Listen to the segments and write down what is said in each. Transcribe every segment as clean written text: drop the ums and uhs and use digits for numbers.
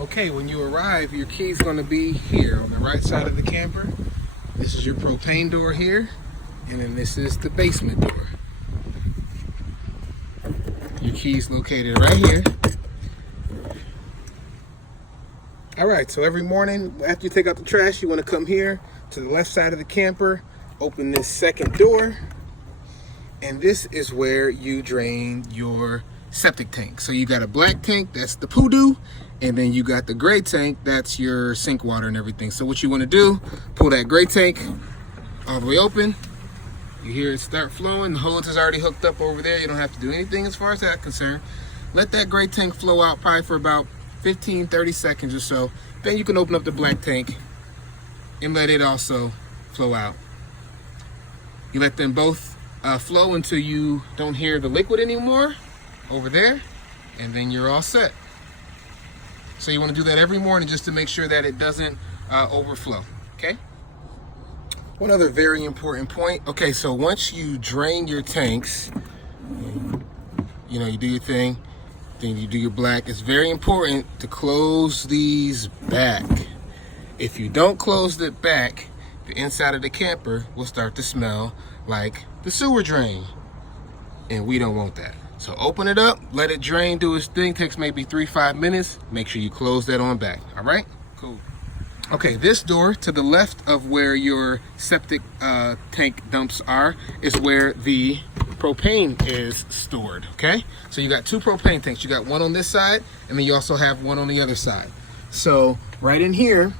Okay, when you arrive, your key is going to be here on the right side of the camper. This is your propane door here, and then this is the basement door. Your key is located right here. All right, so every morning after you take out the trash, you want to come here to the left side of the camper, open this second door, and this is where you drain your septic tank. So you got a black tank, that's the poodoo, and then you got the gray tank, that's your sink water and everything. So what you want to do, pull that gray tank all the way open. You hear it start flowing. The hose is already hooked up over there. You don't have to do anything as far as that's concerned. Let that gray tank flow out probably for about 15-30 seconds or so. Then you can open up the black tank and let it also flow out. You let them both flow until you don't hear the liquid anymore over there, and then you're all set. So you want to do that every morning just to make sure that it doesn't overflow, okay? One other very important point. Okay, so once you drain your tanks, you know, you do your thing, then you do your black. It's very important to close these back. If you don't close it back, the inside of the camper will start to smell like the sewer drain, and we don't want that. So open it up, let it drain, do its thing, takes maybe 3-5 minutes. Make sure you close that on back, all right? Cool. Okay, this door to the left of where your septic tank dumps are is where the propane is stored, okay? So you got two propane tanks. You got one on this side, and then you also have one on the other side. So right in here,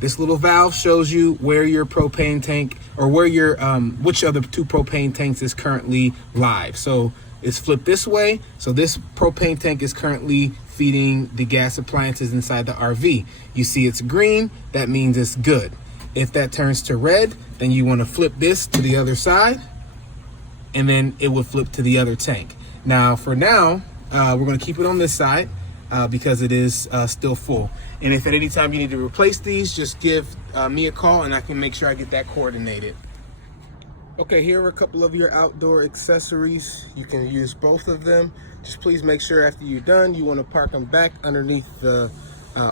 this little valve shows you where your propane tank, or where your, which of the two propane tanks is currently live. So it's flipped this way. So this propane tank is currently feeding the gas appliances inside the RV. You see it's green, that means it's good. If that turns to red, then you want to flip this to the other side, and then it will flip to the other tank. Now, for now, we're going to keep it on this side because it is still full. And if at any time you need to replace these, just give me a call and I can make sure I get that coordinated. Okay, here are a couple of your outdoor accessories. You can use both of them. Just please make sure after you're done, you want to park them back underneath the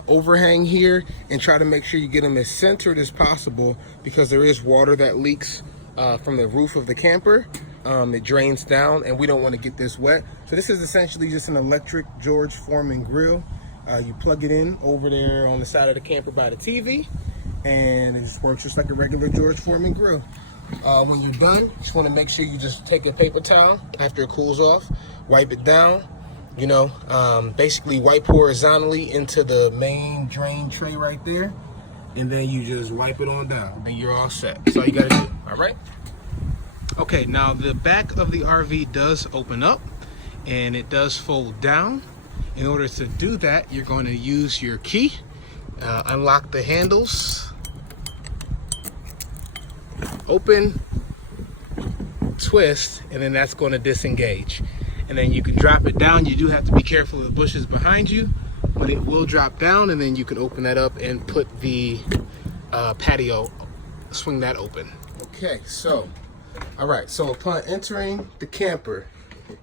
overhang here, and try to make sure you get them as centered as possible, because there is water that leaks from the roof of the camper. It drains down, and we don't want to get this wet. So this is essentially just an electric George Foreman grill. You plug it in over there on the side of the camper by the TV, and it just works just like a regular George Foreman grill. When you're done, just want to make sure you just take a paper towel after it cools off, wipe it down, you know, basically wipe horizontally into the main drain tray right there, and then you just wipe it on down, and you're all set. That's all you gotta do, all right? Okay, now the back of the RV does open up, and it does fold down. In order to do that, you're going to use your key, unlock the handles, open, twist, and then that's going to disengage. And then you can drop it down. You do have to be careful of the bushes behind you, but it will drop down, and then you can open that up and put the patio, swing that open. Okay, so, all right, so upon entering the camper,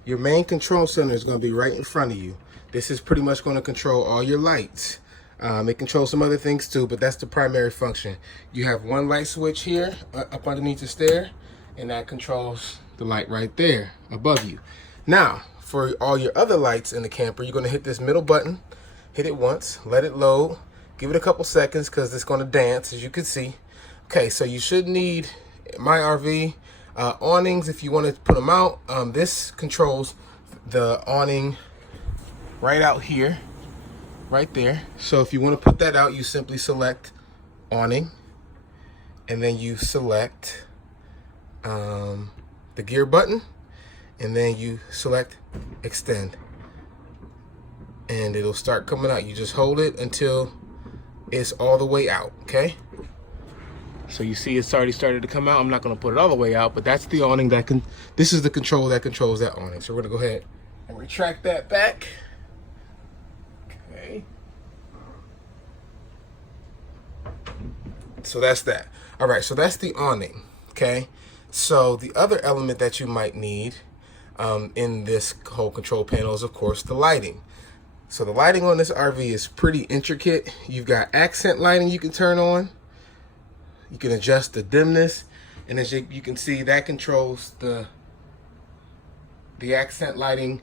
your main control center is going to be right in front of you. This is pretty much going to control all your lights. It controls some other things too, but that's the primary function. You have one light switch here up underneath the stair, and that controls the light right there above you. Now, for all your other lights in the camper, you're going to hit this middle button, hit it once, let it load, give it a couple seconds because it's going to dance, as you can see. Okay, so you should need My RV awnings if you want to put them out. This controls the awning right out here. Right there. So if you want to put that out, you simply select awning, and then you select the gear button, and then you select extend, and it'll start coming out. You just hold it until it's all the way out, okay? So you see it's already started to come out. I'm not going to put it all the way out, but that's the awning that can, this is the control that controls that awning. So we're going to go ahead and retract that back. Okay. So that's that. All right, so that's the awning, okay? So the other element that you might need in this whole control panel is, of course, the lighting. So the lighting on this RV is pretty intricate. You've got accent lighting you can turn on. You can adjust the dimness, and as you can see, that controls the accent lighting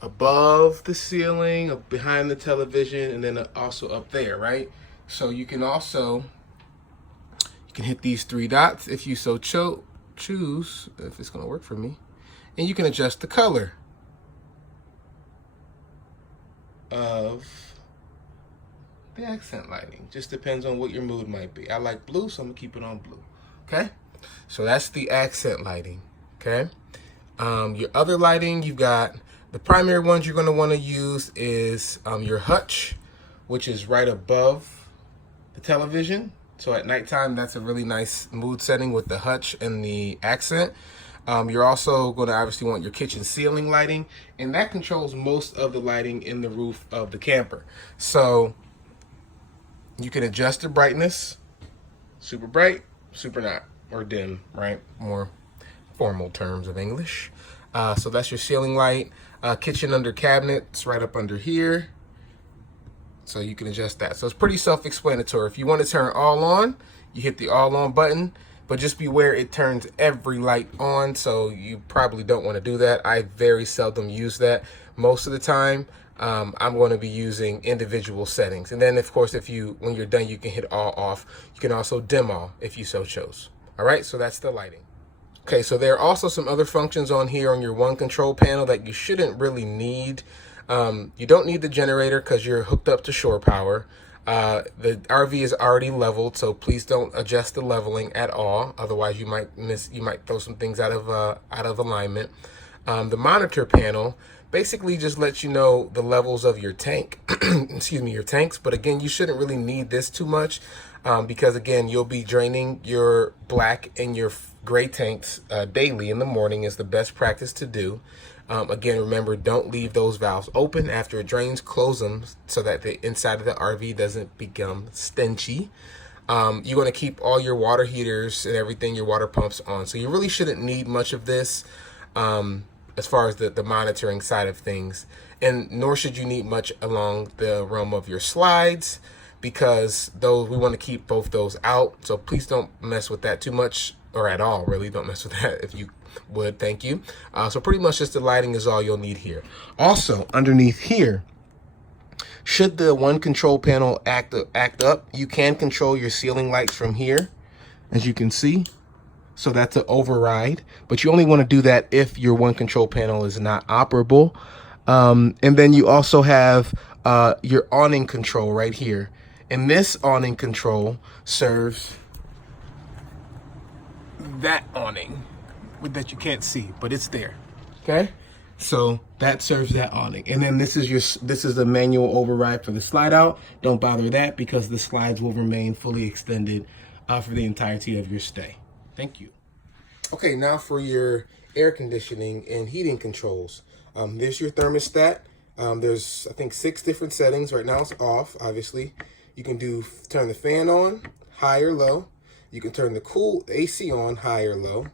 above the ceiling, behind the television, and then also up there, right? So you can hit these 3 dots if you so choose, if it's gonna work for me, and you can adjust the color of the accent lighting. Just depends on what your mood might be. I like blue, so I'm gonna keep it on blue. Okay, so that's the accent lighting. Okay, your other lighting, you've got the primary ones you're gonna want to use is your hutch, which is right above the television. So at nighttime, that's a really nice mood setting with the hutch and the accent. You're also going to obviously want your kitchen ceiling lighting, and that controls most of the lighting in the roof of the camper. So you can adjust the brightness, super bright, super not, or dim, right? More formal terms of English. So that's your ceiling light. Kitchen under cabinets right up under here. So you can adjust that. So it's pretty self-explanatory. If you want to turn all on, you hit the all on button, but just beware it turns every light on. So you probably don't want to do that. I very seldom use that. Most of the time, I'm going to be using individual settings. And then of course, when you're done, you can hit all off. You can also dim all if you so chose. All right, so that's the lighting. Okay, so there are also some other functions on here on your one control panel that you shouldn't really need. You don't need the generator because you're hooked up to shore power. The RV is already leveled, so please don't adjust the leveling at all. Otherwise, you might throw some things out of alignment. The monitor panel basically just lets you know the levels of your tank, excuse me, your tanks. But again, you shouldn't really need this too much because again, you'll be draining your black and your gray tanks daily in the morning is the best practice to do. Again, remember, don't leave those valves open after it drains. Close them so that the inside of the RV doesn't become stenchy. You're going to keep all your water heaters and everything, your water pumps on. So you really shouldn't need much of this as far as the monitoring side of things. And nor should you need much along the realm of your slides because we want to keep both those out. So please don't mess with that too much or at all. Really don't mess with that if you would. Thank you. So pretty much just the lighting is all you'll need here. Also underneath here, should the one control panel act up, you can control your ceiling lights from here, as you can see. So that's an override, but you only want to do that if your one control panel is not operable. And then you also have your awning control right here. And this awning control serves that awning that you can't see, but it's there. Okay, so that serves that awning. And then this is the manual override for the slide out. Don't bother that because the slides will remain fully extended for the entirety of your stay. Thank you. Okay, now for your air conditioning and heating controls. There's your thermostat. There's I think 6 different settings. Right now it's off, obviously. You can turn the fan on, high or low. You can turn the AC on, high or low.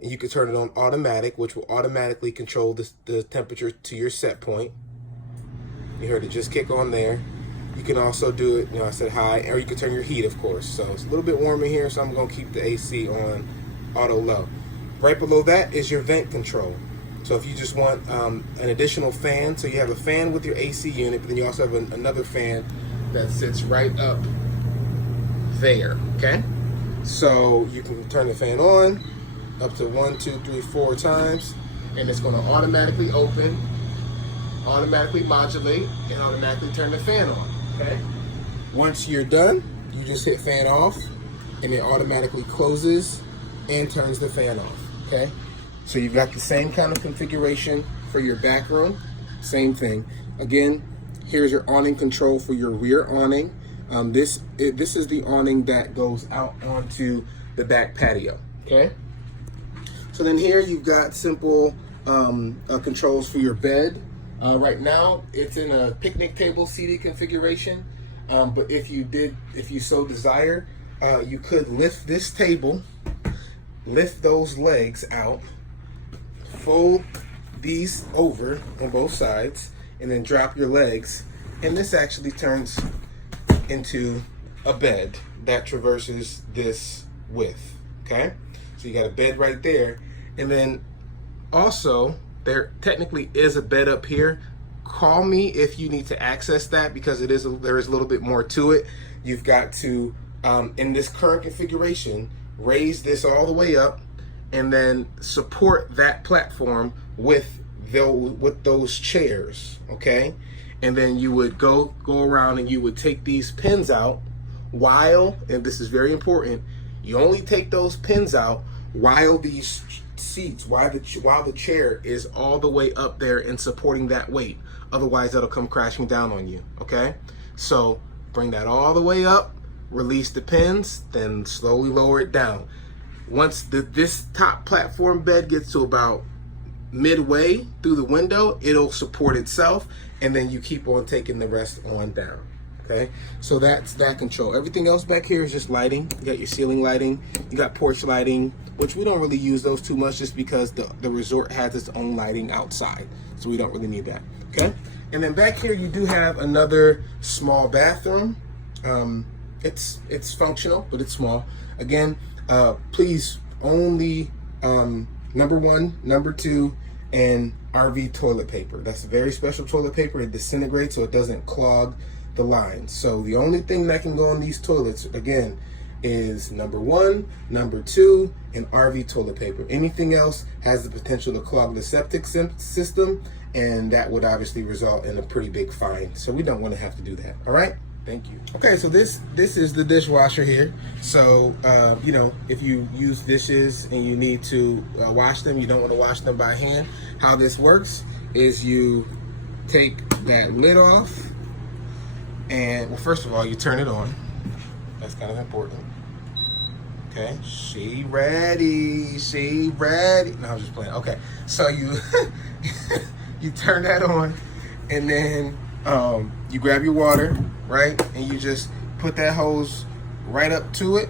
And you can turn it on automatic, which will automatically control the temperature to your set point. You heard it just kick on there. You can also do it, I said high, or you can turn your heat, of course. So it's a little bit warm in here, so I'm going to keep the AC on auto low. Right below that is your vent control. So if you just want an additional fan, so you have a fan with your AC unit, but then you also have another fan that sits right up there, okay? So you can turn the fan on up to 1, 2, 3, 4 times, and it's going to automatically open, automatically modulate, and automatically turn the fan on. Okay. Once you're done, you just hit fan off, and it automatically closes and turns the fan off. Okay. So you've got the same kind of configuration for your back room. Same thing. Again, here's your awning control for your rear awning. This is the awning that goes out onto the back patio. Okay. So then here you've got simple controls for your bed. Right now it's in a picnic table seating configuration, but if you so desire, you could lift this table, lift those legs out, fold these over on both sides, and then drop your legs And this actually turns into a bed that traverses this width, okay? So you got a bed right there. And then also, there technically is a bed up here. Call me if you need to access that, because there is a little bit more to it. You've got to, in this current configuration, raise this all the way up and then support that platform with those chairs, okay? And then you would go around and you would take these pins out while, and this is very important, you only take those pins out while these seats, while the chair is all the way up there and supporting that weight. Otherwise, that'll come crashing down on you, okay? So bring that all the way up, release the pins, then slowly lower it down. Once this top platform bed gets to about midway through the window, it'll support itself, and then you keep on taking the rest on down. Okay, so that's that control. Everything else back here is just lighting. You got your ceiling lighting, you got porch lighting, which we don't really use those too much just because the resort has its own lighting outside, so we don't really need that. Okay, and then back here you do have another small bathroom. It's functional, but it's small. Again, please only number 1, number 2, and RV toilet paper. That's a very special toilet paper. It disintegrates so it doesn't clog the lines. So the only thing that can go on these toilets, again, is number 1, number 2, and RV toilet paper. Anything else has the potential to clog the septic system, and that would obviously result in a pretty big fine. So we don't want to have to do that. All right? Thank you. Okay, so this is the dishwasher here. So, you know, if you use dishes and you need to wash them, you don't want to wash them by hand. How this works is you take that lid off, and, well, first of all, you turn it on. That's kind of important. Okay, she ready. No, I'm just playing. Okay, so you you turn that on, and then you grab your water, right? And you just put that hose right up to it,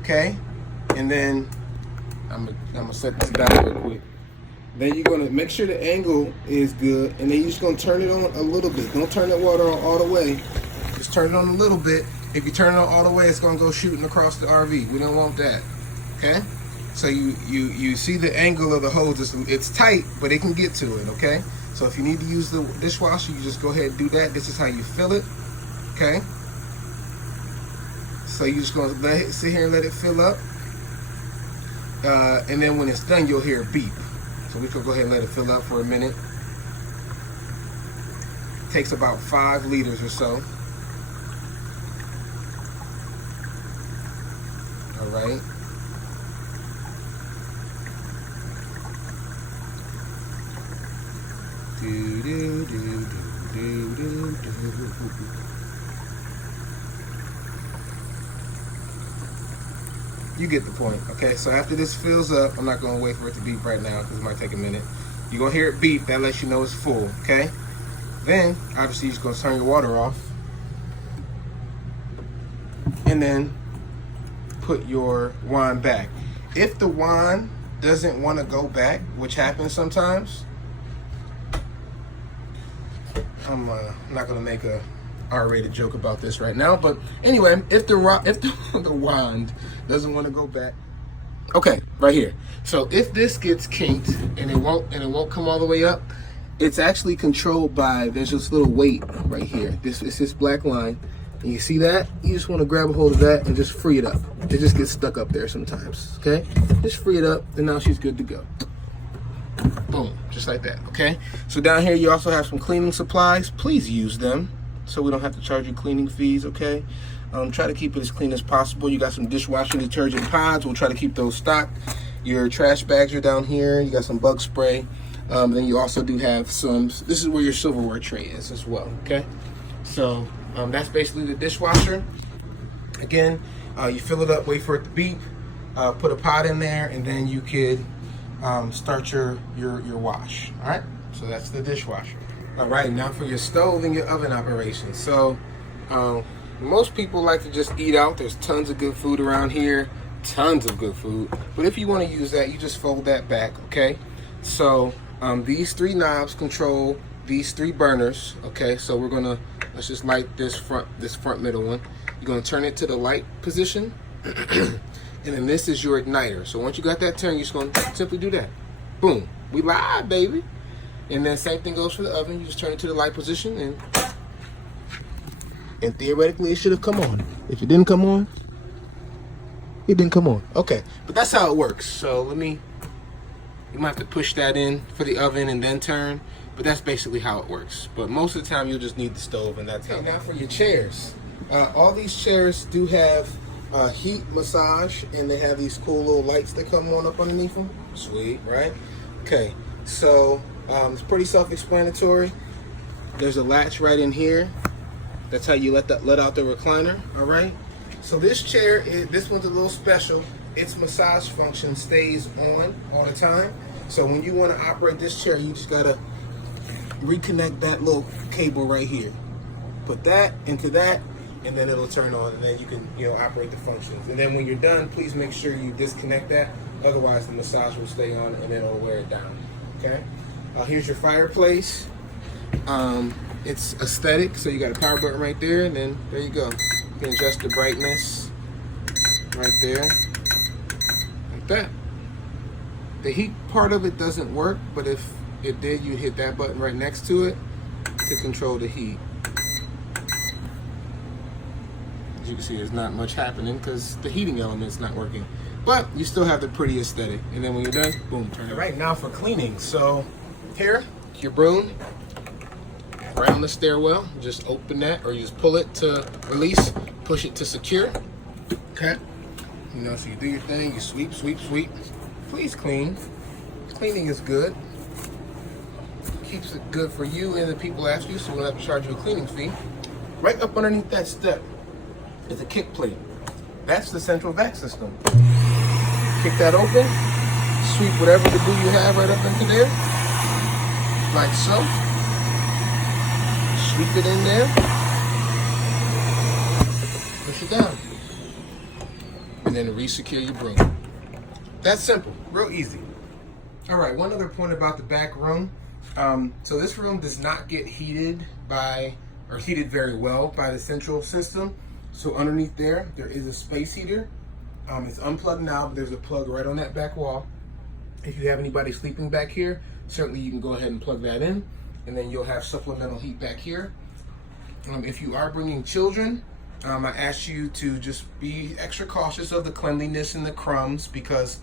okay? And then I'm gonna set this down real quick. Then you're gonna make sure the angle is good, and then you're just gonna turn it on a little bit. Don't turn that water on all the way. Just turn it on a little bit. If you turn it on all the way, it's gonna go shooting across the RV. We don't want that, okay? So you see the angle of the hose. It's tight, but it can get to it, okay? So if you need to use the dishwasher, you just go ahead and do that. This is how you fill it, okay? So you're just gonna sit here and let it fill up. And then when it's done, you'll hear a beep. So we can go ahead and let it fill up for a minute. It takes about 5 liters or so. All right. You get the point, okay? So after this fills up, I'm not gonna wait for it to beep right now because it might take a minute. You're gonna hear it beep, that lets you know it's full, okay? Then, obviously, you're just gonna turn your water off. And then put your wand back. If the wand doesn't wanna go back, which happens sometimes, I'm not gonna make a R-rated joke about this right now, but anyway, if the wand doesn't want to go back, okay, right here. So if this gets kinked and it won't come all the way up, it's actually controlled by, there's this little weight right here. This is this black line, and you see that? You just want to grab a hold of that and just free it up. It just gets stuck up there sometimes. Okay, just free it up, and now she's good to go. Boom, just like that. Okay. So down here you also have some cleaning supplies. Please use them, so we don't have to charge you cleaning fees, okay? Try to keep it as clean as possible. You got some dishwashing detergent pods. We'll try to keep those stocked. Your trash bags are down here. You got some bug spray. Then you also do have some, this is where your silverware tray is as well, okay? So that's basically the dishwasher. Again, you fill it up, wait for it to beep, put a pot in there, and then you could start your wash, all right? So that's the dishwasher. All right, now for your stove and your oven operation. So most people like to just eat out. There's tons of good food around here, tons of good food. But if you want to use that, you just fold that back, okay? So these 3 knobs control these 3 burners, okay? So we're gonna let's just light this front middle one. You're gonna turn it to the light position, and then this is your igniter. So once you got that turned, you're just gonna simply do that. Boom, we live, baby. And then same thing goes for the oven. You just turn it to the light position, and theoretically it should have come on. If it didn't come on, it didn't come on. Okay, but that's how it works. So you might have to push that in for the oven and then turn, but that's basically how it works. But most of the time you'll just need the stove, and that's how. Okay, now for your chairs. All these chairs do have heat massage, and they have these cool little lights that come on up underneath them. Sweet, right? Okay, so it's pretty self-explanatory. There's a latch right in here. That's how you let out the recliner, all right? So this chair, this one's a little special. Its massage function stays on all the time. So when you want to operate this chair, you just gotta reconnect that little cable right here. Put that into that, and then it'll turn on, and then you can, operate the functions. And then when you're done, please make sure you disconnect that. Otherwise, the massage will stay on, and then it'll wear it down. Okay. Here's your fireplace. It's aesthetic, so you got a power button right there, and then there you go. You can adjust the brightness right there, like that. The heat part of it doesn't work, but if it did, you'd hit that button right next to it to control the heat. As you can see, there's not much happening because the heating element's not working, but you still have the pretty aesthetic. And then when you're done, boom, turn it. All right, now for cleaning. So here, your broom, right on the stairwell. Just open that, or you just pull it to release, push it to secure. Okay. So you do your thing, you sweep, sweep, sweep. Please clean. Cleaning is good. Keeps it good for you and the people after you, so we don't have to charge you a cleaning fee. Right up underneath that step is a kick plate. That's the central vac system. Kick that open, sweep whatever debris you have right up into there, like so. Sweep it in there, push it down, and then re-secure your broom. That's simple, real easy. All right, one other point about the back room. So this room does not get heated very well by the central system. So underneath there is a space heater. It's unplugged now, but there's a plug right on that back wall. If you have anybody sleeping back here, certainly you can go ahead and plug that in, and then you'll have supplemental heat back here. If you are bringing children, I ask you to just be extra cautious of the cleanliness and the crumbs, because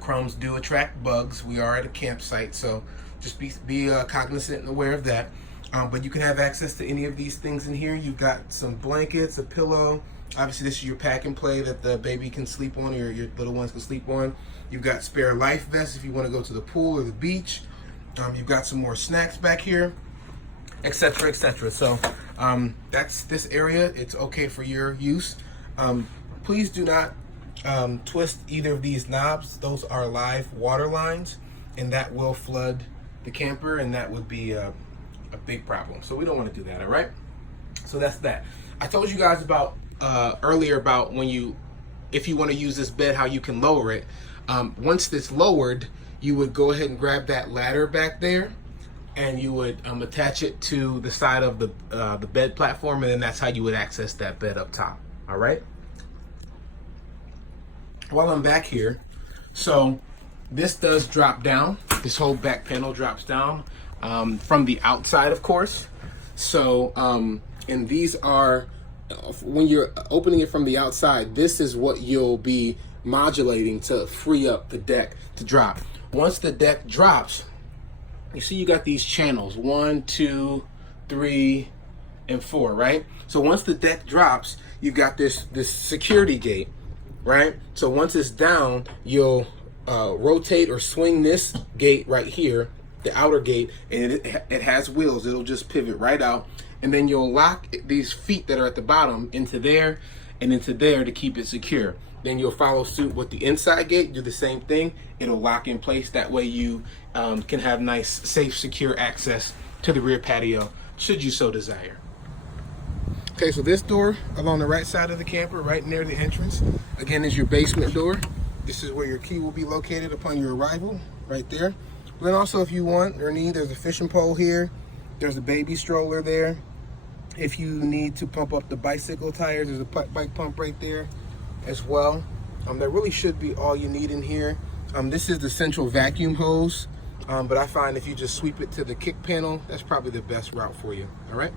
crumbs do attract bugs. We are at a campsite, so just be cognizant and aware of that. But you can have access to any of these things in here. You've got some blankets, a pillow. Obviously, this is your pack and play that the baby can sleep on, or your little ones can sleep on. You've got spare life vests if you want to go to the pool or the beach. You've got some more snacks back here, etc., etc. So that's this area. It's okay for your use. Please do not twist either of these knobs. Those are live water lines, and that will flood the camper, and that would be a big problem. So we don't want to do that, all right? So that's that. I told you guys about earlier about if you want to use this bed, how you can lower it. Once it's lowered, you would go ahead and grab that ladder back there, and you would attach it to the side of the bed platform, and then that's how you would access that bed up top, all right? While I'm back here, so this does drop down. This whole back panel drops down from the outside, of course. So, and these are, when you're opening it from the outside, this is what you'll be modulating to free up the deck to drop. Once the deck drops, you see you got these channels, 1, 2, 3, and 4, right? So once the deck drops, you've got this security gate, right? So once it's down, you'll rotate or swing this gate right here, the outer gate, and it has wheels. It'll just pivot right out, and then you'll lock these feet that are at the bottom into there and into there to keep it secure. Then you'll follow suit with the inside gate, do the same thing. It'll lock in place. That way you can have nice, safe, secure access to the rear patio, should you so desire. Okay, so this door along the right side of the camper, right near the entrance, again, is your basement door. This is where your key will be located upon your arrival, right there. Then also, if you want or need, there's a fishing pole here There's a baby stroller there. If you need to pump up the bicycle tires, there's a bike pump right there as well. That really should be all you need in here. This is the central vacuum hose, but I find if you just sweep it to the kick panel, that's probably the best route for you. All right.